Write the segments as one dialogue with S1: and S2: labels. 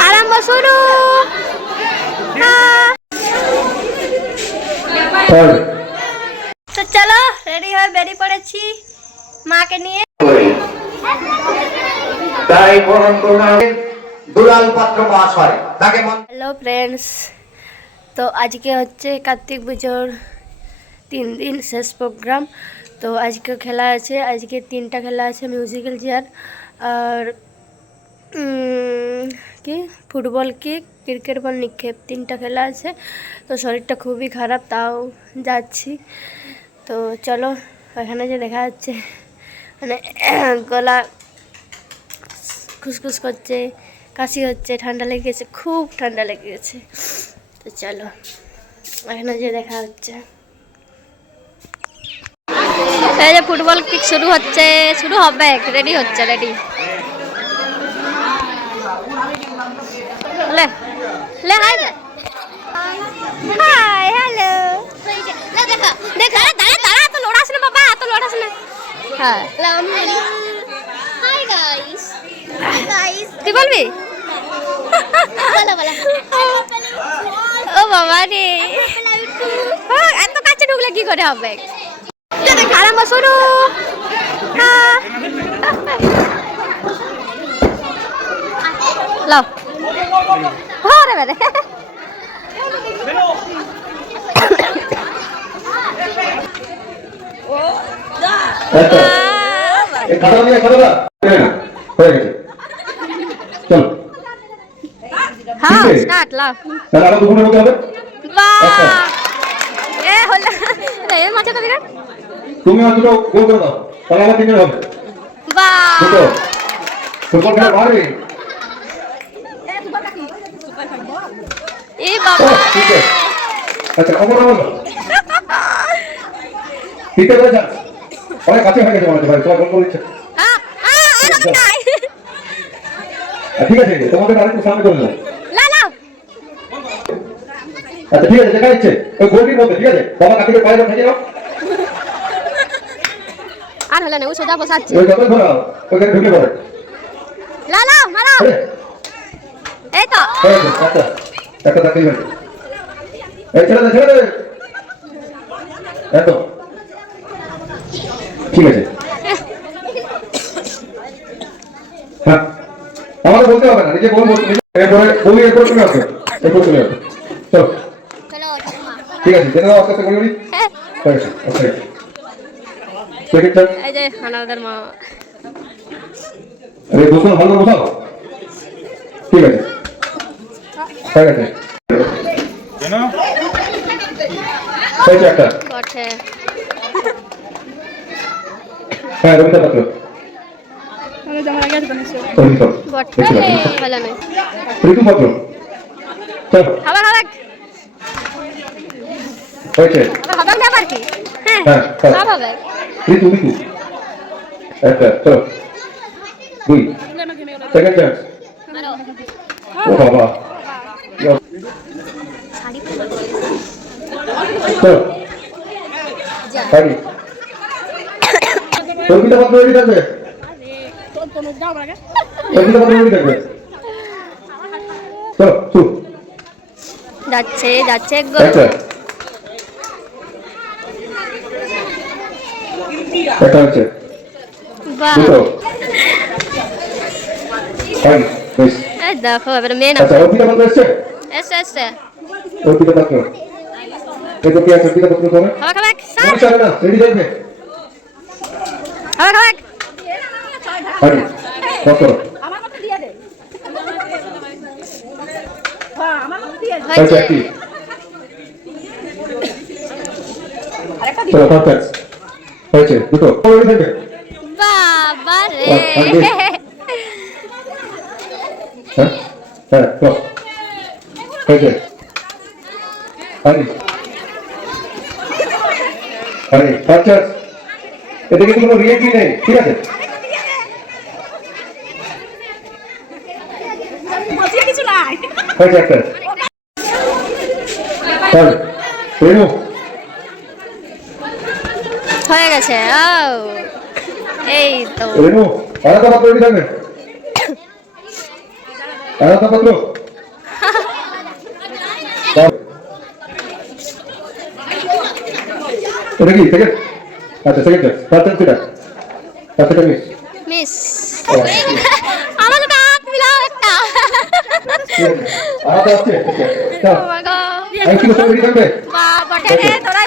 S1: আরম্ভ শুরু। তো চলো রেডি হয়ে বেরিয়ে পড়েছি মাকে নিয়ে।
S2: তাই বরণ করুন দুলাল পাত্র মহাশয় তাকে
S1: হ্যালো ফ্রেন্ডস তো আজকে হচ্ছে কার্তিক পুজোর তিন দিন শেষ প্রোগ্রাম তো আজকে খেলা আছে আজকে তিনটা খেলা আছে মিউজিক্যাল চেয়ার আর কি? ফুটবল কিক ক্রিকেট বল নিক্ষেপ। তিনটা খেলা আছে। তো শরীরটা খুবই খারাপ, তাও যাচ্ছি। তো চলো ওখানে যে দেখা যাচ্ছে মানে গলা খুসখুস করছে, কাশি হচ্ছে, ঠান্ডা লেগে গেছে খুব ঠান্ডা লেগে গেছে তো চলো, এখানে যে দেখা হচ্ছে। এই যে ফুটবল কিক শুরু হচ্ছে, শুরু হবে রেডি হচ্ছে রেডি লে লে হাই হাই হ্যালো দেখা দেখা দাঁড়া দাঁড়া তো লোড়াস না বাবা তো লোড়াস না হ্যাঁ
S3: Hi. Guys. guys.
S1: তুই বলবি
S3: বলো বলো।
S1: ও বাবা রে এত কাছে ঢুকলে কি করে হবে আরম্ভ শুরু হ্যাঁ। লাও
S2: নিয়ে খাতা হ্যাঁ গেছে চল। ঠিক আছে।
S1: স্টার্ট লাও।
S2: তাহলে আরও দুপুরের মধ্যে হবে?
S1: বাহ!
S2: আচ্ছা।
S1: এ হলো এ মাঝে কবি
S2: তুমি আর দুটো গোল করে দাও। তাহলে আমার তিনজন হবে।
S1: বাহ!
S2: দুটো। ফুটবল খেলা পারবি
S1: এ বাবা
S2: ঠিক আছে। আচ্ছা খবর হলো ঠিক আছে যা অনেক কাছে হয়ে গেছে মনে ভাই তোমার গোল করে
S1: হ্যাঁ হ্যাঁ আর
S2: আচ্ছা, ঠিক আছে তোমাদের আরেকটু সামনে করে দাও আচ্ছা ঠিক আছে দেখা যাচ্ছে ওই গোলটির মধ্যে ঠিক আছে? বাবা কাটিকে পায়ে ভেজে নাও
S1: আর হলো না ও সোজা বসাচ্ছে।
S2: ওই যতই ধরাও ওইখানে ঢুকে পড়ে।
S1: লা লাও মারো
S2: হয়ে।
S1: এই তো।
S2: আচ্ছা। একটা চাকরি এই ছেড়ে দে ছেড়ে দে এত। ঠিক আছে। হ্যাঁ। আমাকে বলতে হবে না নিজে বলুন বলতে এরপরে বলি এরপরে তুমি আসবে। এরপর তুমি আসবে। চলো। ঠিক আছে জেনে দাও আস্তে আস্তে আচ্ছা।
S1: এই যে আমাদের মা।
S2: আরে বসুন ভালো বসাও ঠিক আছে হয়ে গেছে হয়েছে একটা
S1: বটে।
S2: হ্যাঁ রবিতা পাত্র। রবি পাত্র।
S1: খাবার খাবার
S2: হয়েছে।
S1: হবে না আবার কি? হ্যাঁ
S2: হ্যাঁ,
S1: হবে
S2: ঋতু ঋতু একটা চলো। দুই। সেকেন্ড চান্স ও বাবা। চলো বাড়ি রবিতা রেডি থাকবে রবিতা পাত্র রেডি থাকবে চলো শুরু
S1: যাচ্ছে যাচ্ছে গো
S2: একটা একটা হচ্ছে। দুটো। বাড়ি বেশ।
S1: এই দেখো এবার মেন
S2: আচ্ছা অর্পিতা পাত্র এসছে
S1: এসে এসে।
S2: অর্পিতা পাত্র তো কি আছে? অর্পিতা পাত্র করে
S1: খাবার খাবার
S2: মনে চাবে না রেডি থাকবে?
S1: খাবার খাবার
S2: বাড়ি কত? হয়েছে।
S1: হয়েছে।
S2: একটি চলো পারফেক্ট হয়েছে দুটো।
S1: বাবা রে।
S2: হ্যাঁ? হ্যাঁ হয়েছে বাড়ি বাড়ি পারফেক্ট কিন্তু কোনো রিয়েক্টই নেই? ঠিক আছে।
S1: হয়ে গেছে এই তো।
S2: রেনু আলাদা পাত্র রেডি থাকবে আলাদা পাত্র এটা কি সেকেন্ড আচ্ছা সেকেন্ড চান্স এটা ফার্স্ট চান্স মিস
S4: মিস আমাকে দাঁত মিলাও একটা
S2: আলাদা আছে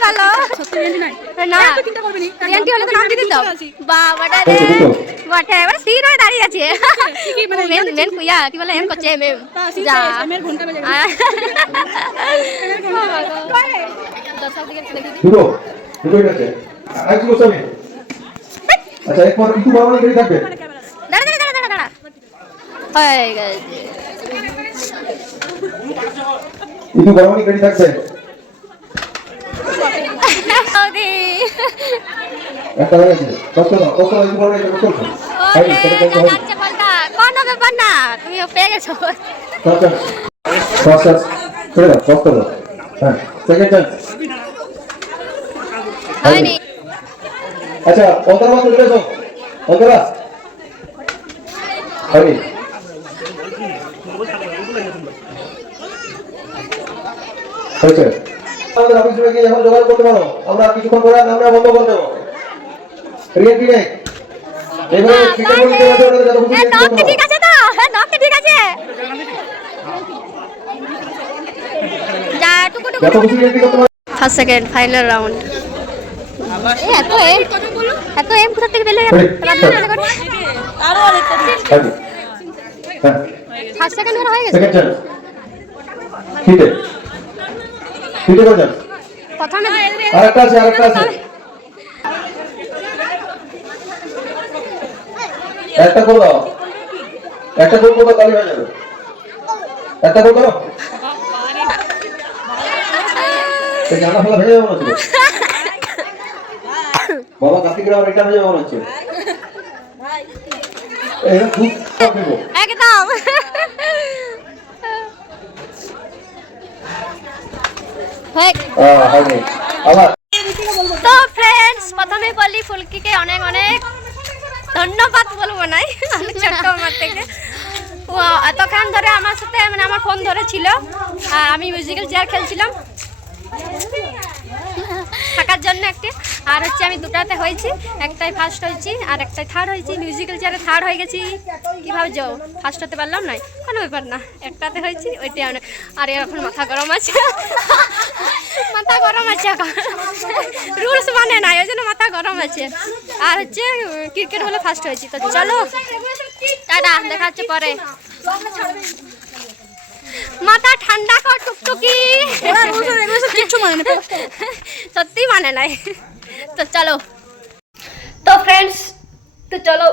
S4: ভালো।
S2: দুটো
S4: মেন মেন
S2: দুটো দুটো আছে আর কি করতে আচ্ছা এরপর একটু বড় করে থাকবে।
S4: দাঁড়া দাঁড়া দাঁড়া দাঁড়া। হয়ে গেছে।
S2: একটু করে থাকবে
S4: সৌদি।
S2: একটা হয়ে গেছে কষ্ট না কষ্ট না একটু বড় কষ্ট করো। সেটা করতে হবে
S4: কোনো ব্যাপার না তুমি পেয়ে গেছো।
S2: ফার্স্ট চান্স করে দাও কষ্ট করো হ্যাঁ সেকেন্ড চান্স
S4: হয়নি।
S2: আচ্ছা চলে হয়নি। হয়েছে? আমাদের অফিস থেকে এখন যোগাযোগ করতে পারো আমরা কিছুক্ষণ পরে আমরা বন্ধ করে দেবো। রিয়েল কি নেই। গেলে
S4: হ্যাঁ ঠিক আছে তো? হ্যাঁ ঠিক আছে।
S2: পারো।
S1: ফার্স্ট সেকেন্ড ফাইনাল রাউন্ড
S4: এত এম এত এম কোথা থেকে পেলে
S2: Ready? হয়নি হ্যাঁ।
S4: ফার্স্ট সেকেন্ড হয়ে গেছে?
S2: সেকেন্ড চান্স হিটে করে
S4: প্রথমে
S2: আরেকটা আছে আরেকটা আছে। একটা করে দাও একটা করে দাও তাহলে হয়ে যাবে। একটা করে। দাও জানা ফেলা ভেঙে যাবে না বাবা কার্তিক রাও এটা হয়ে যাবে মনে হচ্ছে।
S4: একদম হয়ে
S2: আহ, হয়নি আবার
S1: তো ফ্রেন্ডস প্রথমে বলি ফুলকিকে অনেক অনেক ধন্যবাদ বলব নাই ছোট্ট আমার থেকে। ও, এতক্ষণ ধরে আমার সাথে মানে আমার ফোন ধরেছিল ছিল আমি মিউজিক্যাল চেয়ার খেলছিলাম। থাকার জন্য একটি। আর হচ্ছে আমি দুটাতে হয়েছি, একটাই ফার্স্ট হয়েছি আর একটাই থার্ড হয়েছি। মিউজিক্যাল চেয়ারে থার্ড হয়ে গেছি। কীভাবে যাও? ফার্স্ট হতে পারলাম নাই কোনো ব্যাপার না। একটাতে হয়েছি, ওইটাই অনেক। আর, এখন মাথা গরম আছে। মাথা গরম আছে এখন। রুলস মানে নাই, ওই জন্য মাথা গরম আছে। আর হচ্ছে ক্রিকেট বলে ফার্স্ট হয়েছি। তো চলো। টাটা, দেখা হচ্ছে পরে। মাথা ঠান্ডা কর টুকটুকি।
S4: কিচ্ছু মানে
S1: সত্যি মানে নাই। তো চলো। তো ফ্রেন্ডস তো চলো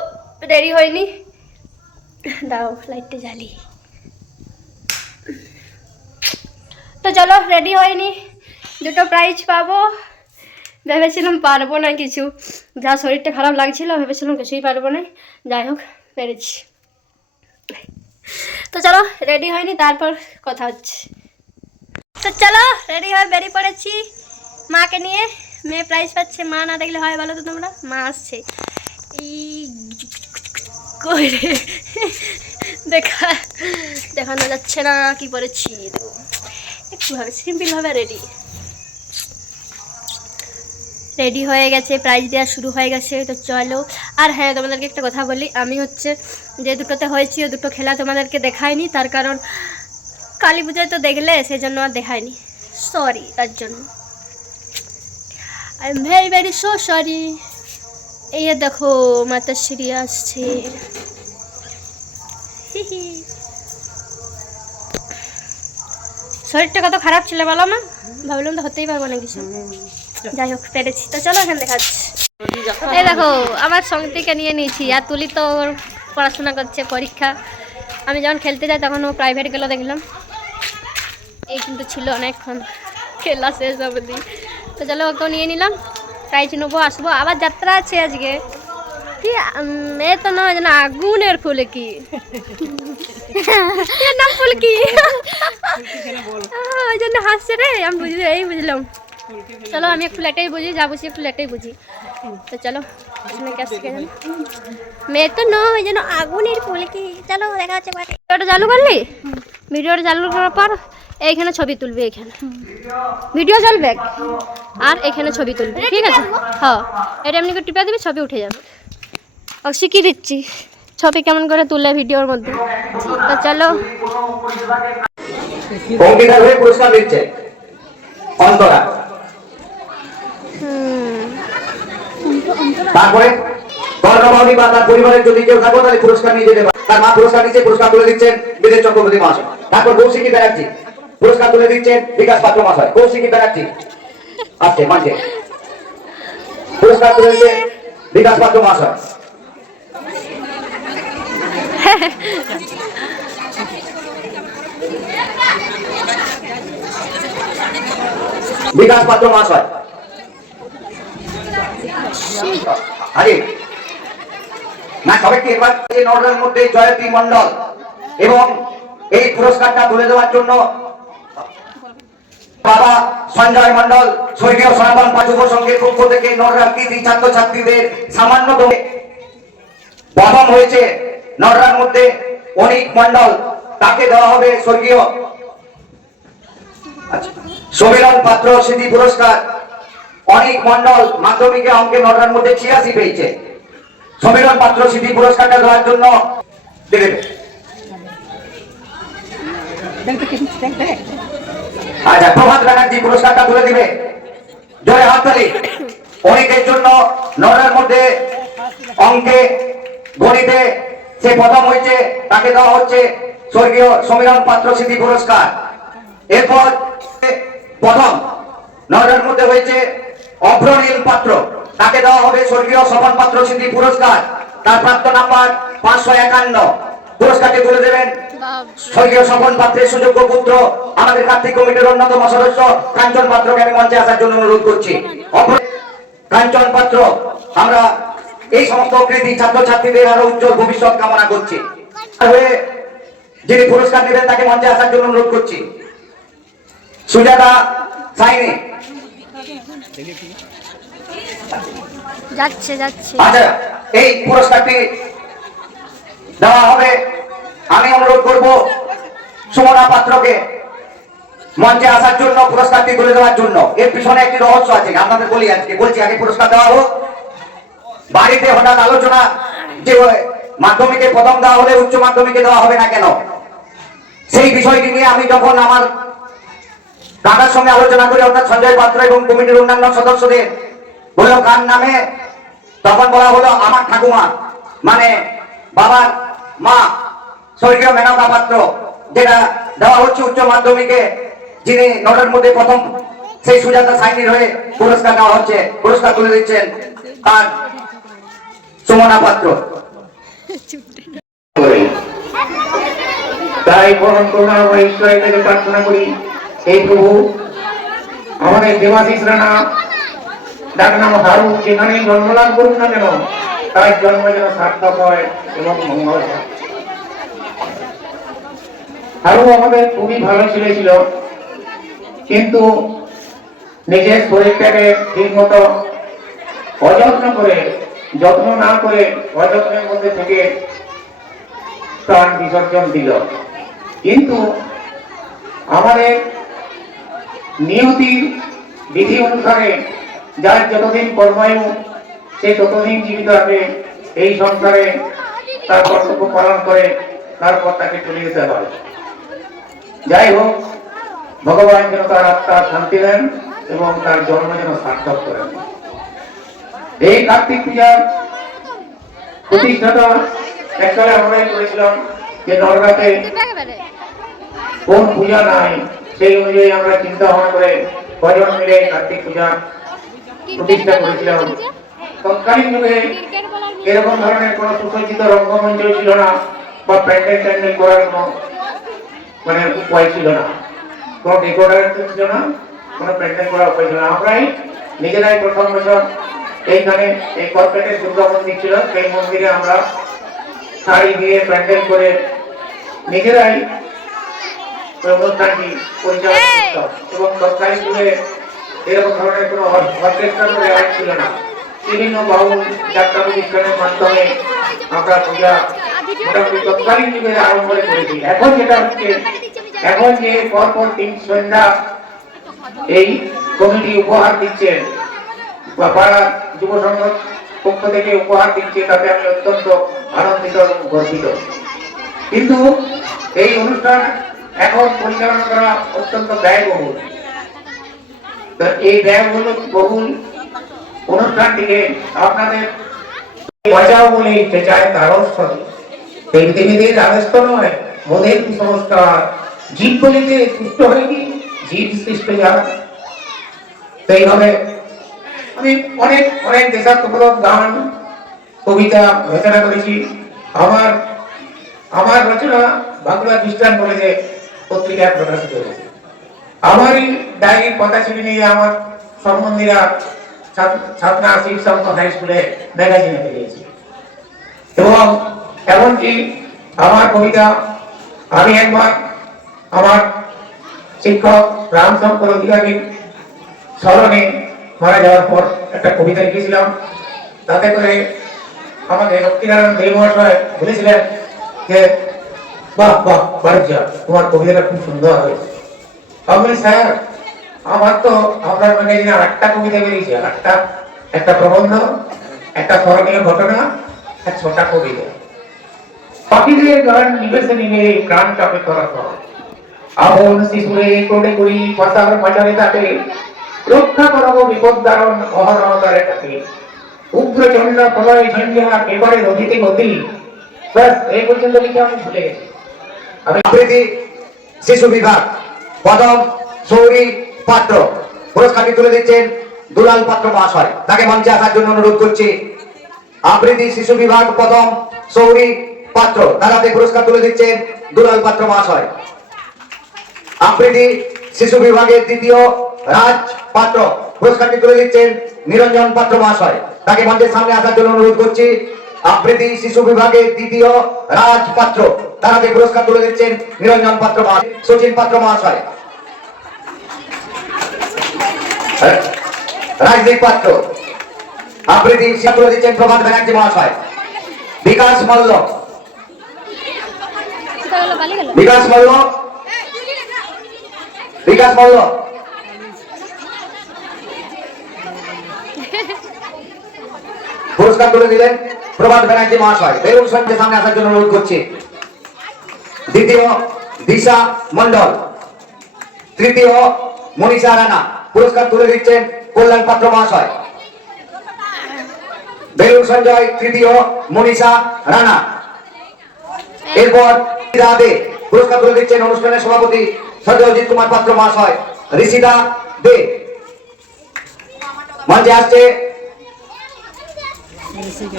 S1: দেরি হয়নি? দাও লাইটটা জ্বালি। তো চলো রেডি হয়নি। দুটো প্রাইজ পাবো। ভেবেছিলাম পারব না কিছু। যা শরীরটা খারাপ লাগছিল, ভেবেছিলাম কিছুই পারব না। যাই হোক, পেরেছি। তো চলো রেডি হয়নি, তারপর কথা হচ্ছে। তো চলো রেডি হয়ে বেরিয়ে পড়েছি। মাকে নিয়ে মেয়ে প্রাইজ পাচ্ছে। মা না দেখলে হয় বলো তো তোমরা? মা আসছে। এই কই রে? দেখা, দেখানো যাচ্ছে না, কি পরেছি একটুভাবে সিম্পলভাবে রেডি রেডি হয়ে গেছে প্রাইজ দেওয়া শুরু হয়ে গেছে, তো চলো। আর হ্যাঁ তোমাদেরকে একটা কথা বলি। আমি হচ্ছে যে দুটোতে হয়েছি, ও দুটো খেলা তোমাদেরকে দেখাইনি তার কারণ কালী পুজোয় তো দেখলে সেই জন্য আর দেখায়নি। সরি তার জন্য। I am very very so sorry এই দেখো দেখো মাতাশ্রী আসছে। শরীরটা কত খারাপ ছিল বলো না ভাবলাম তো হতেই পারব না কিছু। যাই হোক, পেরেছি। তো চলো এখানে দেখাচ্ছি এই দেখো, আমার সঙ্গীকে নিয়ে নিয়েছি। আর তুলি তো ওর পড়াশোনা করছে, পরীক্ষা। আমি যখন খেলতে যাই তখন ও প্রাইভেট গেলো দেখলাম। এই কিন্তু ছিল অনেকক্ষণ। খেলা শেষ অবধি। তো চলো ওকেও নিয়ে নিলাম। প্রাইজ নেব আসব। আবার যাত্রা আছে আজকে। কি এ তো নয় যেন আগুনের ফুলে কি নাম ফুল কি ওই জন্য হাসছে রে, আমি বুঝলি, এই বুঝলাম। চলো, আমি একটু লেটেই বুঝি, যা বুঝি একটু লেটেই বুঝি। তো চলো মেয়ে তো নয় যেন আগুনের ফুল কি চলো, দেখা হচ্ছে ভিডিওটা চালু করলি? ভিডিওটা চালু করার পর এইখানে ছবি তুলবি এখানে। ভিডিও চলবে? আর এখানে ছবি তুলবি ঠিক আছে? হ্যাঁ এটা এমনি করে টিপে দিবি ছবি উঠে যাবে। আর শিখিয়ে দিচ্ছি। ছবি কেমন করে তুলে ভিডিওর মধ্যে। তো চলো।
S5: পুরস্কার দিচ্ছে। অন্তরা। তারপরে কর্ণবাহনী বা তার পরিবারের যদি কেউ থাকো তাহলে পুরস্কার নিয়ে যেতে পারে। তার মা পুরস্কার দিচ্ছে পুরস্কার তুলে দিচ্ছেন বিদেশ চক্রবর্তী মহাশয়। তারপর কৌশিকী ব্যানার্জি পুরস্কার তুলে দিচ্ছেন বিকাশ পাত্র মহাশয় কৌশিকী ব্যানার্জি। আসছে মাঝে। পুরস্কার তুলে দিচ্ছে বিকাশ পাত্র মহাশয় বিকাশ পাত্র মহাশয় আরে। না সবাইকে এবার এই নর্দার মধ্যে জয়তী মন্ডল এবং এই পুরস্কারটা তুলে দেওয়ার জন্য বাবা সঞ্জয় মন্ডল স্বর্গীয় সনাতন পাচুব সংঘের পক্ষ থেকে নররার কৃতি ছাত্রছাত্রীদের সামান্যতম প্রথম হয়েছে। নররার মধ্যে অনিক মন্ডল তাকে দেওয়া হবে স্বর্গীয়। আচ্ছা, সমীরণ পাত্র স্মৃতি পুরস্কার। অনিক মন্ডল মাধ্যমিকে অঙ্কে নটার মধ্যে ছিয়াশি পেয়েছে। সমীরণ পাত্র স্মৃতি পুরস্কারটা দেওয়ার জন্য দেবে। আচ্ছা প্রভাত ব্যানার্জি পুরস্কারটা তুলে দিবে। জয় হাততালি। অনেকের জন্য নটার মধ্যে অঙ্কে গণিতে সে প্রথম হয়েছে, তাকে দেওয়া হচ্ছে স্বর্গীয় সমীরণ পাত্র স্মৃতি পুরস্কার। এরপর প্রথম নটার মধ্যে হয়েছে অভ্রনীল পাত্র। তাকে দেওয়া হবে স্বর্গীয় স্বপন পাত্র স্মৃতি পুরস্কার। তার প্রাপ্ত নাম্বার পাঁচশো একান্ন। পুরস্কারটি তুলে দেবেন। স্বর্গীয় স্বপন পাত্রের সুযোগ্য পুত্র আমাদের কার্তিক কমিটির অন্যতম সদস্য কাঞ্চন পাত্রকে আমি মঞ্চে আসার জন্য অনুরোধ করছি। কাঞ্চন পাত্র আমরা এই সমস্ত কৃতি ছাত্রছাত্রীদের আরও উজ্জ্বল ভবিষ্যৎ কামনা করছি। হয়ে যিনি পুরস্কার নেবেন তাকে মঞ্চে আসার জন্য অনুরোধ করছি। সুজাতা সাইনি।
S1: যাচ্ছে যাচ্ছে।
S5: আচ্ছা এই পুরস্কারটি দেওয়া হবে। আমি অনুরোধ করব সুমনা পাত্রকে মঞ্চে আসার জন্য, পুরস্কারটি তুলে দেওয়ার জন্য। এর পিছনে একটি রহস্য আছে, আপনাদের বলি আজকে, বলছি আগে পুরস্কার দেওয়া হোক। বাড়িতে হঠাৎ আলোচনা, যে মাধ্যমিকে প্রথম দেওয়া হলে উচ্চ মাধ্যমিকে দেওয়া হবে না কেন? সেই বিষয়টি নিয়ে আমি যখন আমার কাকার সঙ্গে আলোচনা করি, অর্থাৎ সঞ্জয় পাত্র এবং কমিটির অন্যান্য সদস্যদের বলল কার নামে? তখন বলা হলো, আমার ঠাকুমা। মানে বাবার মা, স্বর্গীয় মেনকা পাত্র, যেটা দেওয়া হচ্ছে উচ্চ মাধ্যমিকে, যিনি নটার মধ্যে প্রথম সেই সুজাতা সাইনির হয়ে পুরস্কার দেওয়া হচ্ছে, পুরস্কার তুলে দিচ্ছেন তার সুমনা পাত্র।
S6: তাই পরম করুণাময় ঈশ্বরের কাছে প্রার্থনা করি এই প্রভু, আমাদের দেবাশিস রানা, ডাক নাম হারু যেখানে জন্মলাভ করুক না কেন তার জন্ম যেন সার্থক হয় এবং মঙ্গল হারু আমাদের খুবই ভালো ছেলে ছিল, কিন্তু নিজের শরীরটাকে ঠিক মতো অযত্ন করে, যত্ন না করে অযত্নের মধ্যে থেকে প্রাণ বিসর্জন দিল। কিন্তু আমাদের নিয়তির বিধি অনুসারে যার যতদিন কর্মায়ু সে ততদিন জীবিত আছে, এই সংসারে তার কর্তব্য পালন করে, তারপর তাকে চলে যেতে হয়। যাই হোক, ভগবান যেন তার আত্মার শান্তি দেন এবং তার জন্ম যেন সার্থক করেন। এই কার্তিক পূজার প্রতিষ্ঠাতা, এককালে আমরাই করেছিলাম যে নরগাতে কোন পূজা নাই, সেই অনুযায়ী আমরা চিন্তা ভাবনা করে কজন মিলে কার্তিক পূজা প্রতিষ্ঠা করেছিলাম। তৎকালীন যুগে এরকম ধরনের কোন সুসজ্জিত রঙ্গমঞ্চ ছিল না বা প্যান্ডেল ট্যান্ডেল করার কোনো মানে উপায় ছিল না। কোনো ডেকোরেটর ছিল না কোনো প্যান্ডেল করার উপায় ছিল না। আমরাই নিজেরাই প্রথম বছর এইখানে এই কর্পোরেটের দুর্গা মন্দির ছিল সেই মন্দিরে আমরা শাড়ি দিয়ে প্যান্ডেল করে নিজেরাই অনুষ্ঠানটি পরিচালনা করতাম। এবং তৎকালীন যুগে এরকম ধরনের কোনো অর্কেস্ট্রা ছিল না। বিভিন্ন বাউল যাত্রা প্রতিষ্ঠানের মাধ্যমে আমরা পূজা মোটামুটি তৎকালীন যুগে আরম্ভ করে করেছি এখন যেটা হচ্ছে, এখন যে পরপর তিন সন্ধ্যা এই কমিটি উপহার দিচ্ছেন, বা পাড়া যুব সংঘ পক্ষ থেকে উপহার দিচ্ছে, তাতে আমি অত্যন্ত আনন্দিত এবং গর্বিত। কিন্তু এই অনুষ্ঠান এখন পরিচালনা করা অত্যন্ত ব্যয়বহুল। এই ব্যয়বহুল, বহুল অনুষ্ঠানটিকে আপনাদের বাঁচাও বলে ইচ্ছে চায় তারও স্থলে পৃথিবীদের আদেশ নয় মোদের কুসংস্কার। জীব বলিতে সুস্থ হয়নি জীব সৃষ্ট যার। তো এইভাবে আমি অনেক অনেক দেশাত্মক গান, কবিতা রচনা করেছি। আমার আমার রচনা বাংলা খ্রিস্টান কলেজে পত্রিকায় প্রকাশিত হয়েছে। আমারই ডায়েরির কথা ছিনে নিয়ে আমার সম্বন্ধীরা ছাত্র- শিক্ষক হাই স্কুলে ম্যাগাজিনে বেরিয়েছে এবং এমনকি আমার কবিতা, আমি একবার আমার শিক্ষক রামশঙ্কর অধিকারী স্মরণে মারা যাওয়ার পর একটা কবিতা লিখেছিলাম। তাতে করে আমাকে লক্ষ্মীনারায়ণ দেব মহাশয় বলেছিলেন যে, বাহ বাহ বাড়িজা তোমার কবিতাটা খুব সুন্দর হয়েছে। আমি স্যার আমার তো আপনার ম্যাগাজিনে আটটা কবিতা বেরিয়েছে আটটা একটা প্রবন্ধ, একটা স্মরণীয় ঘটনা আর ছটা কবিতা। পাখিদের গান নিবেশে নিবে, প্রাণ চাপে তোরা কর আপন শিশুরে কোটে করি মাঝারে তাকে। রক্ষা করব বিপদ দারণ উগ্র চন্ড প্রলয় ঝঞ্ঝা এবারে নদীতে গতি। ব্যাস, এই পর্যন্ত লিখে আমি ভুলে গেছি। আমি
S5: শিশু বিভাগ, পদম, সৌরি পাত্র। পুরস্কারটি তুলে দিচ্ছেন দুলাল পাত্র মহাশয়। তাকে মঞ্চে আসার জন্য অনুরোধ করছি। আবৃত্তি শিশু বিভাগ পদম সৌরি পাত্র। তারাতে পুরস্কার তুলে দিচ্ছেন দুলাল পাত্র মহাশয়। আবৃত্তি শিশু বিভাগের দ্বিতীয় রাজ পাত্র। পুরস্কারটি তুলে দিচ্ছেন নিরঞ্জন পাত্র মহাশয়। তাকে মঞ্চের সামনে আসার জন্য অনুরোধ করছি। আবৃত্তি শিশু বিভাগের দ্বিতীয় রাজ পাত্র। তারাতে পুরস্কার তুলে দিচ্ছেন নিরঞ্জন পাত্র মহাশয়। সচিন পাত্র মহাশয়। রাজদীপ পাত্র। আবৃত্তি শিক্ষা তুলে দিচ্ছেন প্রভাত ব্যানার্জি মহাশয়। বিকাশ মল্ল। বিকাশ মল্ল। বিকাশ মল্ল। পুরস্কার তুলে দিলেন প্রভাত ব্যানার্জি মহাশয়। বেরুন সঞ্জয় সামনে আসার জন্য অনুরোধ করছি। দ্বিতীয় দিশা মন্ডল তৃতীয় মনীষা রানা। পুরস্কার তুলে দিচ্ছেন কল্যাণ পাত্র মহাশয়। বেরুন সঞ্জয়, তৃতীয় মনীষা রানা। এরপর দে, পুরস্কার তুলে দিচ্ছেন অনুষ্ঠানের সভাপতি সত্যজিৎ কুমার পাত্র মহাশয়, ঋষিদা দে। মঞ্চে আসছে।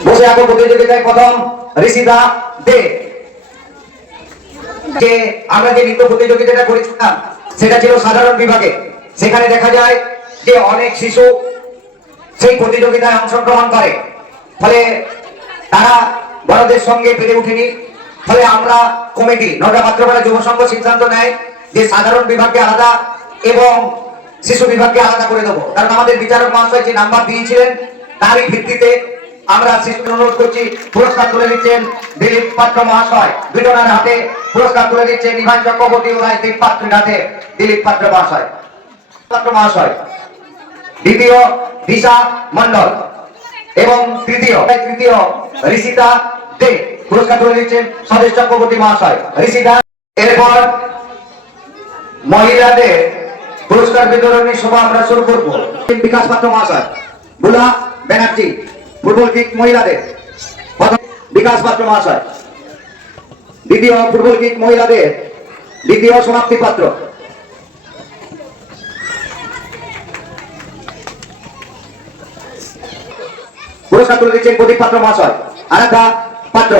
S5: বসে আঁকো প্রতিযোগিতায় প্রথম ঋষিদা দে। যে আমরা যে নৃত্য প্রতিযোগিতাটা করেছিলাম, সেটা ছিল সাধারণ বিভাগে। সেখানে দেখা যায় যে অনেক শিশু সেই প্রতিযোগিতায় অংশগ্রহণ করে। ফলে তারা বড়দের সঙ্গে পেরে উঠেনি ফলে আমরা কমিটি নটা যুব সংঘ সিদ্ধান্ত নেয় যে সাধারণ বিভাগকে আলাদা এবং শিশু বিভাগকে আলাদা করে দেবো। কারণ আমাদের বিচারক মহাশয় যে নাম্বার দিয়েছিলেন, তারই ভিত্তিতে আমরা শিশু অনুরোধ করছি, পুরস্কার তুলে দিচ্ছেন দিলীপ পাত্র মহাশয়। বিটনার হাতে পুরস্কার তুলে দিচ্ছেন ইভান চক্রবর্তী ও রাজদীপ পাত্রের হাতে দিলীপ পাত্র মহাশয়। মহাশয়। দ্বিতীয় দিশা মন্ডল এবং তৃতীয় তৃতীয় ঋষিতা দে পুরস্কার তুলে দিচ্ছেন স্বদেশ চক্রবর্তী মহাশয়। ঋষিতা, এরপর মহিলাদের পুরস্কার বিতরণের সভা আমরা শুরু করব। বিকাশ পাত্র মহাশয় বুলা ব্যানার্জি, ফুটবল কিক মহিলাদের বিকাশ পাত্র মহাশয়, দ্বিতীয় ফুটবল কিক মহিলাদের দ্বিতীয় সমাপ্তি পাত্র। পুরস্কার তুলে দিচ্ছেন প্রদীপ পাত্র মহাশয়। আরাধা পাত্র।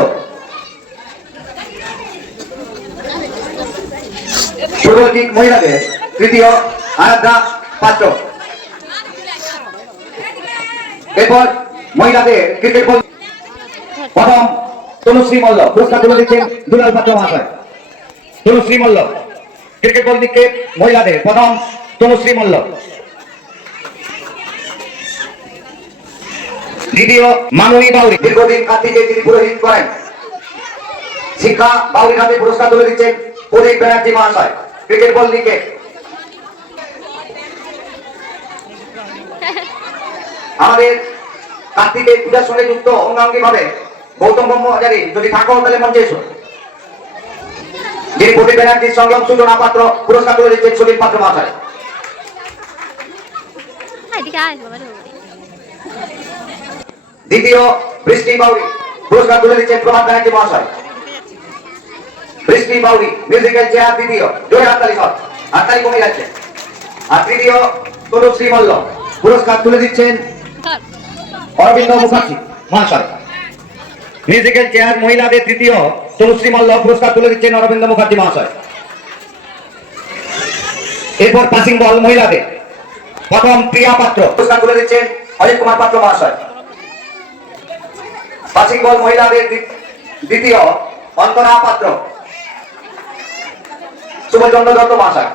S5: ফুটবল মহিলাদের তৃতীয় আরাধা পাত্র। এরপর মহিলাদের ক্রিকেট বল প্রথম তনুশ্রী মল্ল। পুরস্কার তুলে দিচ্ছেন দুলাল পাত্র মহাশয়। তনুশ্রী মল্ল। ক্রিকেট বল দিকে মহিলাদের প্রথম তনুশ্রী মল্ল। দ্বিতীয় মামুনি বাউরি। দীর্ঘদিন কার্তিকে তিনি পুরোহিত করেন। শিক্ষা বাউরি খাতে পুরস্কার তুলে দিচ্ছেন প্রদীপ ব্যানার্জি মহাশয়। ক্রিকেট বল নিকে আমাদের কার্তিকের পূজার সঙ্গে যুক্ত অঙ্গাঙ্গি ভাবে গৌতম ব্রহ্মচারী যদি থাকো তাহলে মঞ্চে এসো। যিনি প্রদীপ ব্যানার্জির সঙ্গে সূচনা পাত্র পুরস্কার তুলে দিচ্ছেন সুদীপ পাত্র মহাশয়
S1: এদিকে আয় বাবা রে বাবা রে।
S5: দ্বিতীয় বৃষ্টি বাউরি। পুরস্কার তুলে দিচ্ছেন প্রভাত ব্যানার্জি মহাশয়। বৃষ্টি বাউরি মিউজিক্যাল চেয়ার দ্বিতীয় জোরে হাততালি সব হাততালি কমে যাচ্ছে। আর তৃতীয় তনুশ্রী মল্ল, পুরস্কার তুলে দিচ্ছেন অরবিন্দ মুখার্জি মহাশয়। মিউজিক্যাল চেয়ার মহিলাদের তৃতীয়, তনুশ্রী মল্ল, পুরস্কার তুলে দিচ্ছেন অরবিন্দ মুখার্জি মহাশয়। এরপর পাসিং বল মহিলাদের। প্রথম প্রিয়া পাত্র, পুরস্কার তুলে দিচ্ছেন অজিত কুমার পাত্র মহাশয়। পাসিং বল মহিলাদের দ্বি- দ্বিতীয় অন্তরা পাত্র। সুভাষচন্দ্র দত্ত মহাশয়।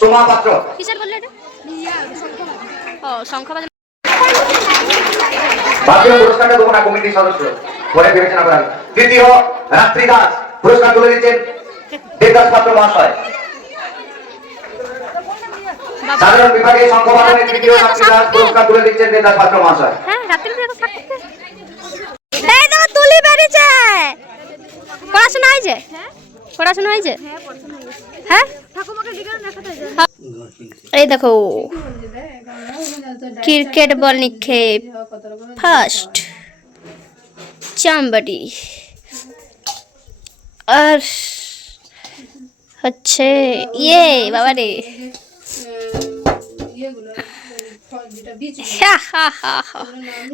S5: সোমা পাত্র।
S1: কিসের বললে এটা? ও শঙ্খ বাজানো
S5: ভারতীয় পুরস্কারটা দেবো না কমিটির সদস্য। পরে বিবেচনা করা হবে। রাত্রি দাস। পুরস্কার তুলে দিচ্ছেন দেবদাস পাত্র মহাশয়। সাধারণ বিভাগে তৃতীয় পুরস্কার তুলে দিচ্ছেন পাত্র মহাশয়।
S1: হ্যাঁ রাত্রি তো থাকতে এই দেখো তুলি বেরিয়েছে। পড়াশোনা হয়েছে? পড়াশোনা হয়েছে? হ্যাঁ? এই দেখো ক্রিকেট বল নিক্ষেপ। ফার্স্ট চাম্বাটি আর হচ্ছে ইয়ে বাবা রে।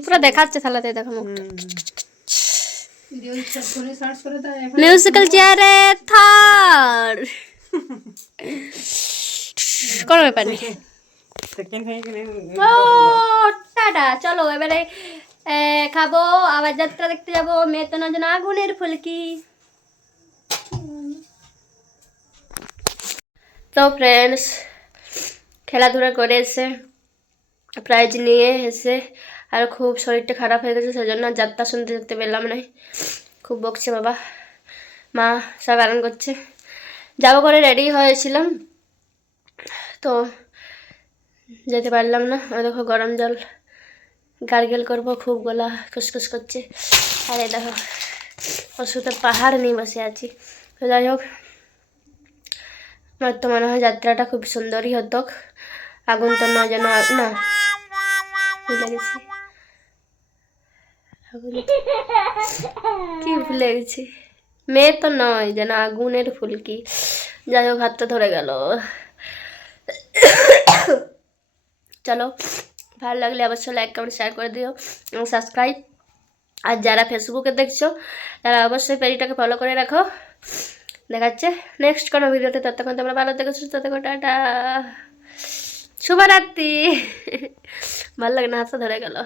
S1: পুরো দেখাচ্ছে থালাতে দেখো মুখটা। মিউজিক্যাল চেয়ারে থার। কোনো ব্যাপার নেই। টাটা। চলো, এবারে খাব, আবার যাত্রা দেখতে যাব মেয়ে তো নজন আগুনের ফুলকি। তো ফ্রেন্ডস খেলাধুলা করে এসে প্রাইজ নিয়ে এসে আর খুব শরীরটা খারাপ হয়ে গেছে, সেজন্য যাত্রা শুনতে যেতে পেলাম না। খুব বকছে বাবা, মা সব আরাম করছে। যাব করে রেডি হয়েছিলাম, তো যেতে পারলাম না। দেখো গরম জল, গার্গেল করব, খুব গলা খুসখুস করছে। আর এই দেখো ওষুধের পাহাড় নিয়ে বসে আছি। তো যাই হোক আমার তো মনে হয় যাত্রাটা খুব সুন্দরই হতো আগুন তো না যেন না। ভুলে কি ভুলে গেছি? মেয়ে তো নয়, যেন আগুনের ফুলকি। যাই হোক, হাতটা ধরে গেল। চলো, ভালো লাগলে অবশ্যই লাইক কমেন্ট শেয়ার করে দিও এবং সাবস্ক্রাইব আর যারা ফেসবুকে দেখছ, তারা অবশ্যই পেজটাকে ফলো করে রাখো। দেখাচ্ছে। নেক্সট কোনো ভিডিওতে ততক্ষণ তোমরা ভালো থেকো, সুস্থ থেকো, টাটা। শুভরাত্রি। ভালো লাগে না, হাসা ধরে গেল।